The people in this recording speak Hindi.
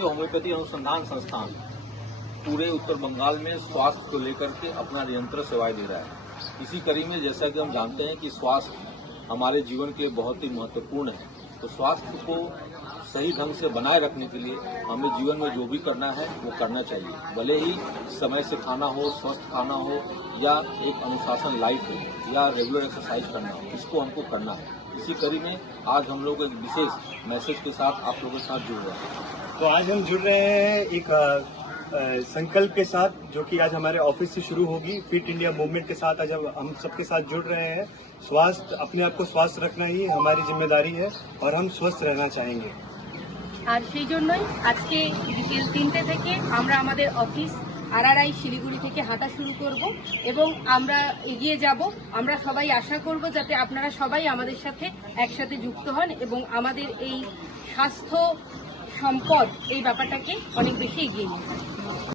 भारतीय होम्योपैथी अनुसंधान संस्थान पूरे उत्तर बंगाल में स्वास्थ्य को लेकर के अपना निरंतर सेवाएं दे रहा है। इसी कड़ी में जैसा कि हम जानते हैं कि स्वास्थ्य हमारे जीवन के लिए बहुत ही महत्वपूर्ण है, तो स्वास्थ्य को सही ढंग से बनाए रखने के लिए हमें जीवन में जो भी करना है वो करना चाहिए। भले ही समय से खाना हो, स्वस्थ खाना हो, या एक अनुशासन लाइफ हो, या रेगुलर एक्सरसाइज करना हो, इसको हमको करना है। इसी कड़ी में आज हम लोग एक विशेष मैसेज के साथ आप लोगों के साथ जुड़ रहे हैं। तो आज हम जुड़ रहे हैं एक संकल्प के साथ, जो कि आज हमारे ऑफिस से शुरू होगी। फिट इंडिया मूवमेंट के साथ आज हम सबके साथ जुड़ रहे हैं। स्वास्थ्य, अपने आप को स्वस्थ रखना ही हमारी जिम्मेदारी है और हम स्वस्थ रहना चाहेंगे। আর সেই জন্যই আজকে বিকেল 3টে থেকে আমরা আমাদের অফিস আরআরআই শিলিগুড়ি থেকে হাঁটা শুরু করব এবং আমরা এগিয়ে যাব। আমরা সবাই আশা করব যাতে আপনারা সবাই আমাদের সাথে একসাথে যুক্ত হন এবং আমাদের এই স্বাস্থ্য সম্পদ এই ব্যাপারটাকে অনেক বেশি এগিয়ে নিয়ে যান।